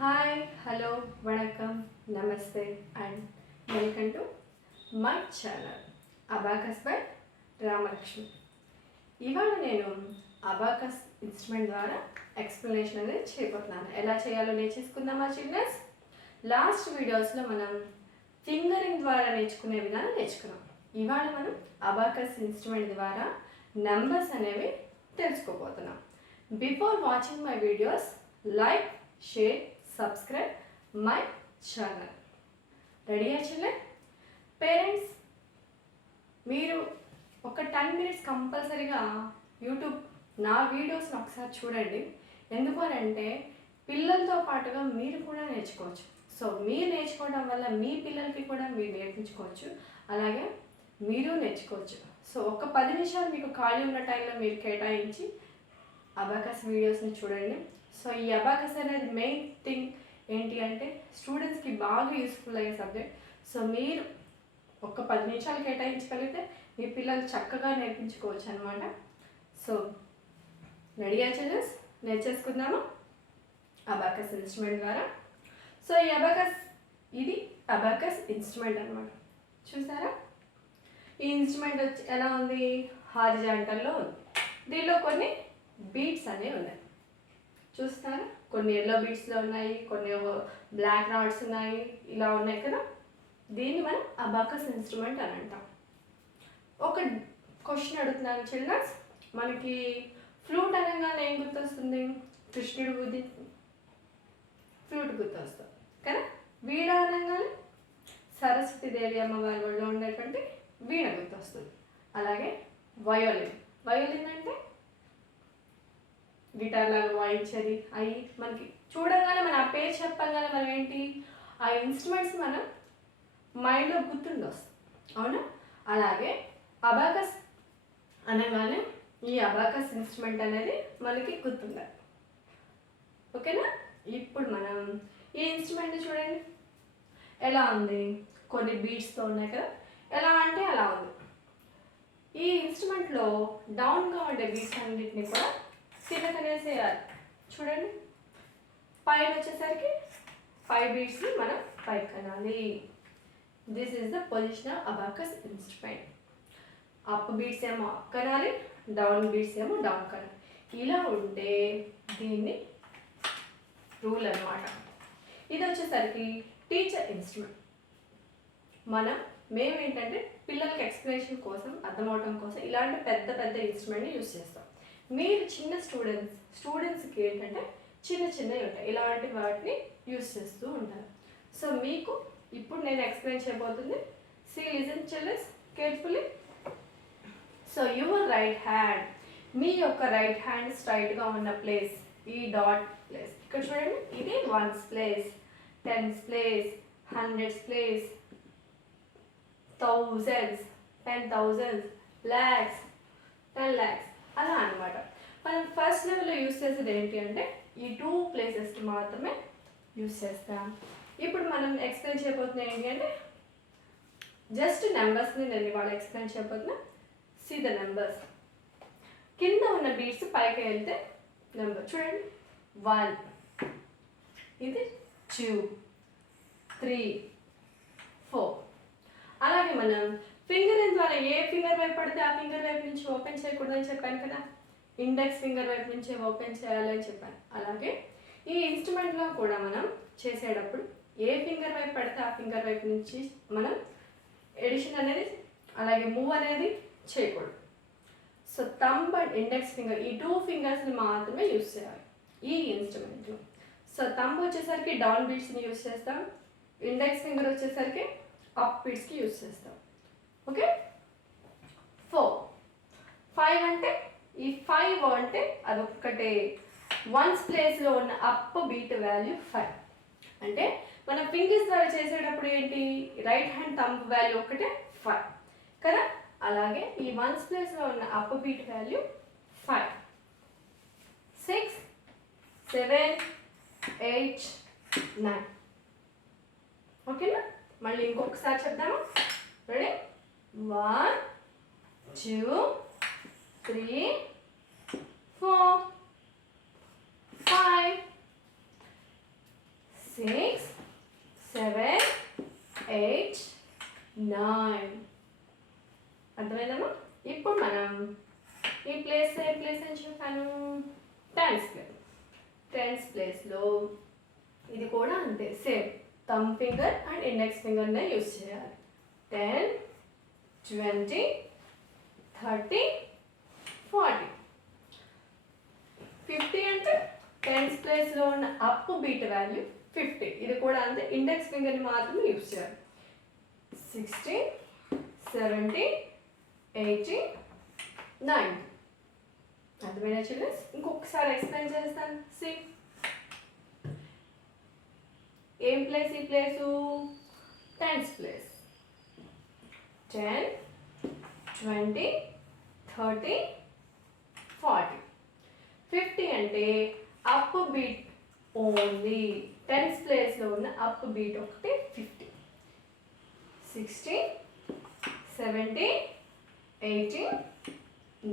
Hi hello vanakkam నమస్తే and welcome to my channel abacus by Ramalakshmi. ఇవాళ నేను అబాకస్ ఇన్స్ట్రుమెంట్ ద్వారా ఎక్స్ప్లెనేషన్ అనేది చేయబోతున్నాను. ఎలా చేయాలో నేర్చేసుకుందామా చిల్డ్రన్స్? లాస్ట్ వీడియోస్లో మనం ఫింగరింగ్ ద్వారా నేర్చుకునే విధానం నేర్చుకున్నాం. ఇవాళ మనం అబాకస్ ఇన్స్ట్రుమెంట్ ద్వారా నెంబర్స్ అనేవి తెలుసుకోబోతున్నాం. Before watching my videos, like, share, subscribe my channel. రెడీయా చిల్లే? పేరెంట్స్, మీరు ఒక 10 minutes కంపల్సరీగా యూట్యూబ్ నా వీడియోస్ని ఒకసారి చూడండి. ఎందుకు అని అంటే పిల్లలతో పాటుగా మీరు కూడా నేర్చుకోవచ్చు. సో మీరు నేర్చుకోవడం వల్ల మీ పిల్లలకి కూడా మీరు నేర్పించుకోవచ్చు, అలాగే మీరు నేర్చుకోవచ్చు. సో ఒక 10 నిమిషాలు మీకు ఖాళీ ఉన్న టైంలో మీరు కేటాయించి అబాకస్ వీడియోస్ని చూడండి. సో ఈ అబాకస్ అనేది మెయిన్ థింగ్ ఏంటి అంటే స్టూడెంట్స్కి బాగా యూస్ఫుల్ అయ్యే సబ్జెక్ట్. సో మీరు ఒక 10 నిమిషాలు కేటాయించగలిగితే మీ పిల్లలు చక్కగా నేర్పించుకోవచ్చు అనమాట. సో రెడీయా చిల్డ్రన్స్? నేర్చేసుకుందాము అబాకస్ ఇన్స్ట్రుమెంట్ ద్వారా. సో ఈ ఇది అబాకస్ ఇన్స్ట్రుమెంట్ అనమాట. చూసారా? ఈ ఇన్స్ట్రుమెంట్ వచ్చి ఎలా ఉంది? హారిజాంటల్లో ఉంది. దీనిలో కొన్ని బీట్స్ అనేవి ఉన్నాయి. చూస్తారా? కొన్ని ఎల్లో బీట్స్లో ఉన్నాయి, కొన్ని బ్లాక్ రాడ్స్ ఉన్నాయి, ఇలా ఉన్నాయి కదా. దీన్ని మనం అబాకస్ ఇన్స్ట్రుమెంట్ అని అంటాం. ఒక క్వశ్చన్ అడుగుతున్నాను చిల్డ్రన్స్. మనకి ఫ్లూట్ అనగానే ఏం గుర్తొస్తుంది? కృష్ణుడు బుద్ధి ఫ్లూట్ గుర్తొస్తుంది కదా. వీణ అనగానే సరస్వతీదేవి అమ్మవారి ఒళ్ళో ఉండేటువంటి వీణ గుర్తొస్తుంది. అలాగే వయోలిన్ అంటే గిటార్ లాగా వాయించేది. అవి మనకి చూడగానే మన ఆ పేరు చెప్పగానే మనం ఏంటి, ఆ ఇన్స్ట్రుమెంట్స్ మనం మైండ్లో గుర్తుండొస్తాం, అవునా? అలాగే అబాకస్ అనగానే ఈ అబాకస్ ఇన్స్ట్రుమెంట్ అనేది మనకి గుర్తుండాలి. ఓకేనా? ఇప్పుడు మనం ఈ ఇన్స్ట్రుమెంట్ చూడండి ఎలా ఉంది. కొన్ని బీట్స్తో ఉన్నాయి కదా. ఎలా అంటే అలా ఉంది. ఈ ఇన్స్ట్రుమెంట్లో డౌన్గా ఉండే బీట్స్ అన్నింటినీ కూడా కిందకనేసేయాలి. చూడండి, పైన వచ్చేసరికి 5 బీట్స్ని మనం పైకి కనాలి. This is the position of abacus instrument. Up beads ఏమో అప్ కనాలి, డౌన్ బీట్స్ ఏమో డౌన్ కనాలి. ఇలా ఉంటే దీన్ని రూల్ అనమాట. ఇది వచ్చేసరికి టీచర్ ఇన్స్ట్రుమెంట్. మేమేంటంటే పిల్లలకి ఎక్స్ప్లెనేషన్ కోసం, అర్థమవటం కోసం ఇలాంటి పెద్ద పెద్ద ఇన్స్ట్రుమెంట్ని యూజ్ చేస్తాం. మీరు చిన్న స్టూడెంట్స్కి ఏంటంటే చిన్నవి ఉంటాయి, ఇలాంటి వాటిని యూజ్ చేస్తూ ఉంటారు. సో మీకు ఇప్పుడు నేను ఎక్స్ప్లెయిన్ చేయబోతుంది. Listen childrens carefully. So your right hand, మీ యొక్క రైట్ హ్యాండ్ స్ట్రైట్గా ఉన్న ప్లేస్, ఈ డాట్ ప్లేస్ ఇక్కడ చూడండి. ఇది 1's place, 10's place, 100's place, thousands, 10,000, lakhs, 10 lakhs, అలా అనమాట. మనం ఫస్ట్ లెవెల్లో యూస్ చేసేది ఏంటి అంటే ఈ 2 ప్లేసెస్కి మాత్రమే యూస్ చేస్తాం. ఇప్పుడు మనం ఎక్స్ప్లెయిన్ చేయబోతున్నా ఏంటి అంటే జస్ట్ నెంబర్స్ని నేను ఇవాళ ఎక్స్ప్లెయిన్ చేయబోతున్నా. See the numbers. కింద ఉన్న బీట్స్ పైకి వెళ్తే నెంబర్ చూడండి. 1, ఇది 2, 3, 4. అలాగే మనం ఫింగర్ ద్వారా ఏ ఫింగర్ వైపు పడితే ఆ ఫింగర్ వైపు నుంచి ఓపెన్ చేయకూడదని చెప్పాను కదా. ఇండెక్స్ ఫింగర్ వైపు నుంచి ఓపెన్ చేయాలని చెప్పాను. అలాగే ఈ ఇన్స్ట్రుమెంట్లో కూడా మనం చేసేటప్పుడు ఏ ఫింగర్ వైపు పడితే ఆ ఫింగర్ వైపు నుంచి మనం ఎడిషన్ అనేది అలాగే మూవ్ అనేది చేయకూడదు. So thumb and index finger, ఈ 2 ఫింగర్స్ని మాత్రమే యూస్ చేయాలి ఈ ఇన్స్ట్రుమెంట్లో. సో థంబ్ వచ్చేసరికి డౌన్ బీట్స్ని యూస్ చేస్తాం, ఇండెక్స్ ఫింగర్ వచ్చేసరికి అప్ బీట్స్కి యూస్ చేస్తాం. ఓకే. 4, 5 అంటే ఈ 5 అంటే అదొక్కటే 1's ప్లేస్లో ఉన్న అప్ బీట్ వాల్యూ 5. అంటే మన ఫింగర్స్ ద్వారా చేసేటప్పుడు ఏంటి, రైట్ హ్యాండ్ థంబ్ వాల్యూ ఒక్కటే 5 కదా. అలాగే ఈ 1's ప్లేస్లో ఉన్న అప్ బీట్ వాల్యూ 5. 6, 7, 8, 9. ఓకేనా? మళ్ళీ ఇంకొకసారి చెప్దామా? రెడీ? 1, 2, 3, 4, 5, 9. అర్థమైందమ్మా? ఇప్పుడు మనం ఈ ప్లేస్ ఏ ప్లేస్ అని చెప్పాను, టెన్స్ ప్లేస్. టెన్స్ ప్లేస్లో ఇది కూడా అంతే, same thumb finger and index ఫింగర్నే యూస్ చేయాలి. 10, 20, 30, 40. 50 అంటే టెన్స్ ప్లేస్లో ఉన్న అప్ బీట్ వాల్యూ 50. ఇది కూడా అంతే, ఇండెక్స్ ఫింగర్ని మాత్రమే యూస్ చేయాలి. 60, 70, 80, 90. అర్థమైనా చిల్డ్రన్స్? ఇంకొకసారి ఎక్స్ప్లెయిన్ చేస్తాను. సి, ఏం ప్లేస్ ఈ ప్లేసు? Tens place. 10, 20, 30, 40. 50 అంటే అప్ బీట్ ఓన్లీ, టెన్స్ ప్లేస్లో ఉన్న అప్ బీట్ ఒకటి 50. 60, 70, 80,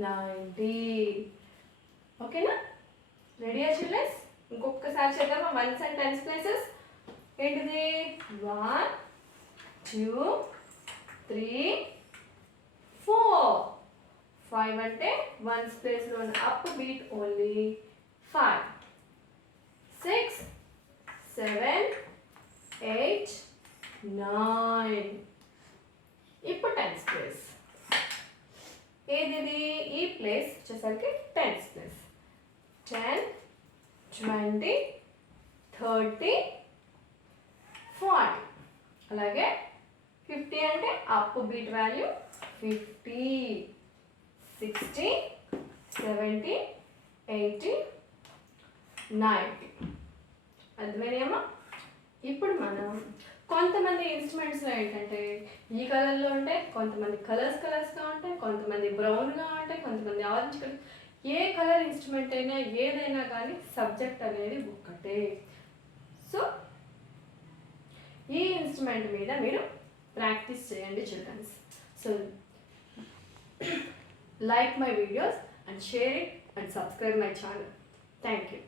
90. ఓకేనా? రెడీయా చిల్డ్రన్స్? ఇంకొకసారి చేద్దామా? వన్స్ అండ్ టెన్స్ ప్లేసెస్ ఏంటిది? 1, 2, 3, 4. 5 అంటే వన్స్ ప్లేస్లో ఉన్న అప్ బీట్ ఓన్లీ 5. 6, 7, 8, 9. ఇప్పుడు టెన్స్ ప్లేస్ ఏది? ఈ ప్లేస్ వచ్చేసరికి టెన్స్ ప్లేస్. 10, 20, 30, 40. అలాగే 50 అంటే అప్ బీట్ వాల్యూ 50. 60, 70, 80, 90. అర్థమైనాయమ్మా? ఇప్పుడు మనం కొంతమంది ఇన్స్ట్రుమెంట్స్లో ఏంటంటే ఈ కలర్లో ఉంటాయి, కొంతమంది కలర్స్గా ఉంటాయి, కొంతమంది బ్రౌన్గా ఉంటాయి, కొంతమంది ఆరెంజ్ కలర్. ఏ కలర్ ఇన్స్ట్రుమెంట్ అయినా ఏదైనా కానీ సబ్జెక్ట్ అనేది ఒక్కటే. సో ఈ ఇన్స్ట్రుమెంట్ మీద మీరు ప్రాక్టీస్ చేయండి childrens. So like my videos and share it and subscribe my channel. Thank you.